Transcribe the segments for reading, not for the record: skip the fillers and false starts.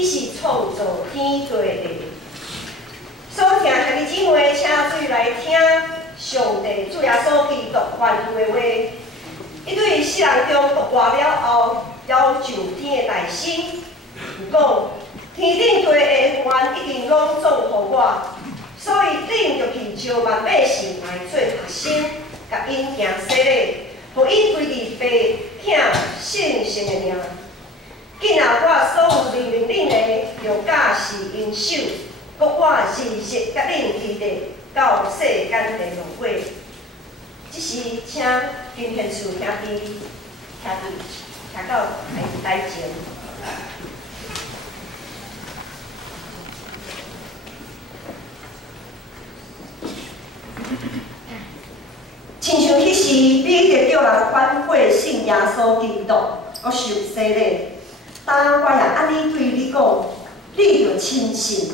伊是创造天地的。所听兄弟姊妹，请水来听上帝主耶稣基督吩咐的话。伊对世人中活了后，要上天的大心，有讲天顶地的恩怨已经拢总予我，所以恁着去招万百姓来做学生，甲因行洗礼，互因归伫爸囝圣神的名。今仔我所有命令恁的，着假是因手，搁我日日甲恁记地到世间的轮回。即时请金贤厝兄弟听到台前。亲像迄时，你着叫人反悔信耶稣基督，搁受洗礼。当我也安尼对你讲，你着亲信。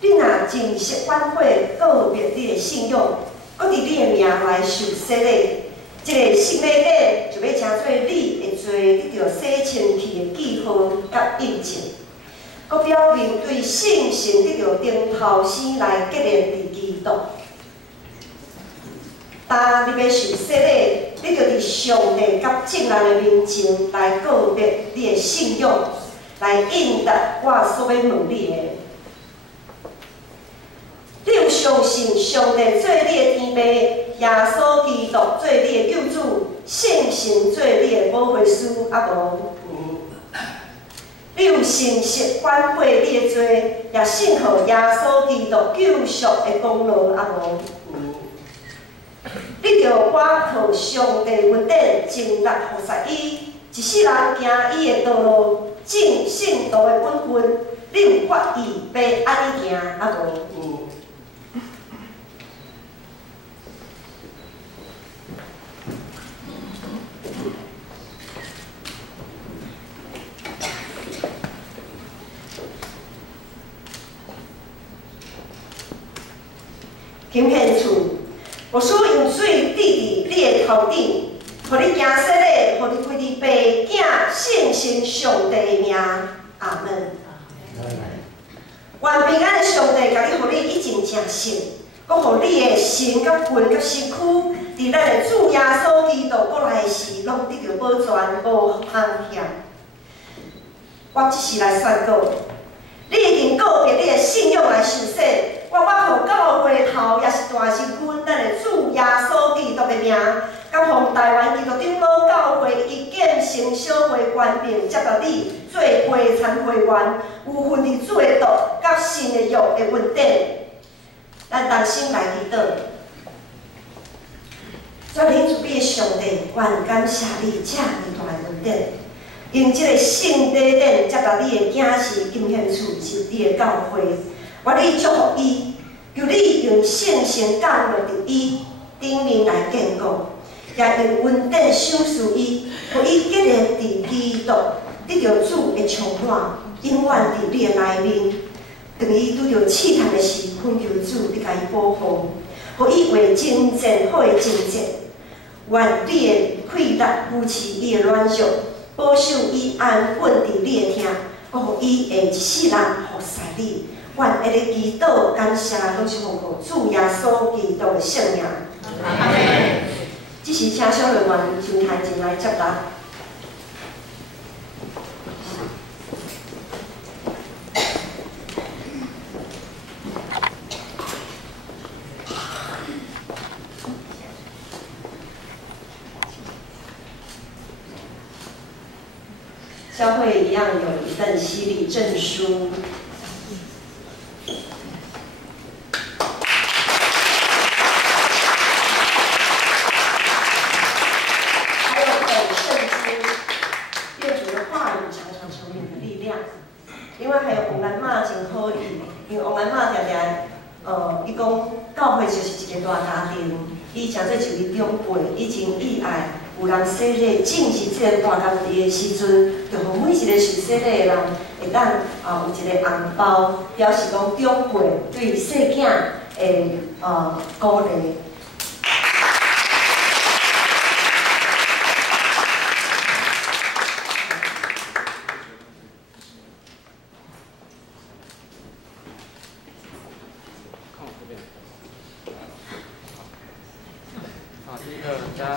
你若真实反悔告别你的信仰，搁伫你的名来受洗礼，这个洗礼礼就要成做你会做得着洗清气的记号甲印证，搁表明对圣神得着顶头生来结连伫基督。当你要受洗礼，你着伫上帝甲正人的面前来告别你的信仰，来应答我所要问你的。你有相信上帝做你的天父，耶稣基督做你的救主，圣神做你的保惠师，啊无？你有信实反悔你的罪，也信靠耶稣基督救赎的功劳，啊无？你着我靠上帝恩典尽力服侍伊，一世人行伊的道路，正圣道的本分，你有决意要安尼行，啊无？金贤厝，我所用水滴伫你的头顶，互你行洗礼，互你归伫爸、囝、圣神、上帝的名，阿门。愿平安的上帝，甲你，互你以前诚信，搁互你的心、甲魂、甲身躯，伫咱的主耶稣基督过来的时，拢得到保全，无风险。我即时来宣告，你已经告别你的信仰来受洗。我靠教会头也是大神君，咱的主耶稣基督的名，甲奉台湾基督长老教会以及建成小会官兵接到你做陪参会员，有份伫主的道甲神的约的恩典。咱同心来祈祷，全能主的上帝，愿感谢你这么大的恩典，用这个圣地典接到你的囝是金贤厝是你的教会。我你祝福伊，求你用圣神降落伫伊顶面来建构，也用恩典赏赐伊，互伊结连伫基督，得着主的充满，永远伫你的内面。当伊拄着试探的时，恳求主你甲伊保护，互伊为真正好的真正。愿你的快乐扶持伊的软弱，保守伊安稳伫你的厅，搁互伊会一世人服侍你。愿下日祈祷感谢，拢是奉靠主耶稣基督的圣名。阿门。即时请小人员上台前来接答。教会一样有一份洗礼证书。另外还有王兰妈真好意，因为王兰妈常常，伊讲教会就是一个大家庭，伊诚做一个长辈，以前意爱有人洗礼，正是这个大家庭的时阵，就互每一个受洗礼的人会当有一个红包，表示讲长辈对细囝的鼓励。3，好，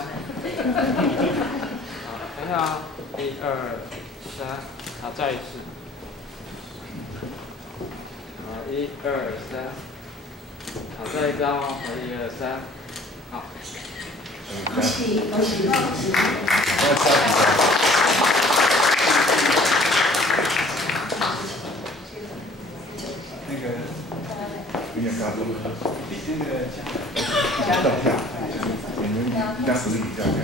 等一下啊，1、2、3，好，再一次，好，1、2、3，好，再一张哦，好，1、2、3，好。恭喜恭喜恭喜！那个，你也告诉我，那个照相，你们家属一起照相，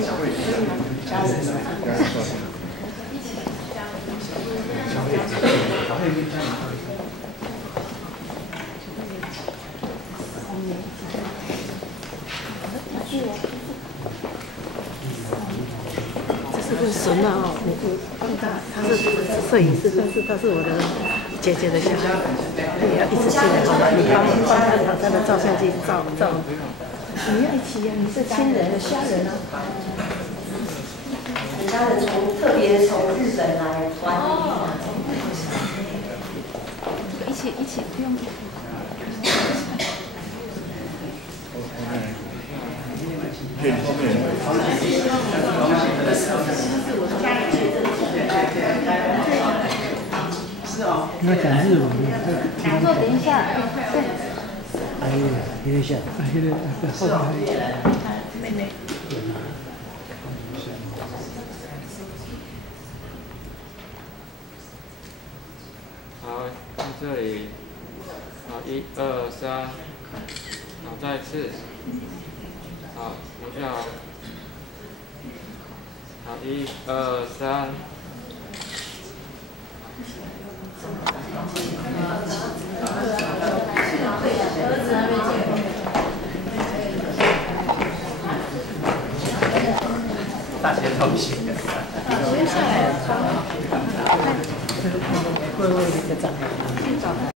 小慧家人照相，小慧跟家人。这是个神啊！哦，他是摄影师，但是他是我的姐姐的小孩，你要一起进来好吗？你帮他的照相机照，你要一起呀，你是亲人的家人啊。你家人特别从日本来玩。一起不用。那讲日文，讲座等一下，对。哎呀，等一下，后面还有妹妹。好，在这里，好，1、2、3，好，再一次，好，等一下哦，好，1、2、3。大学同学。我要下来了。会一个长。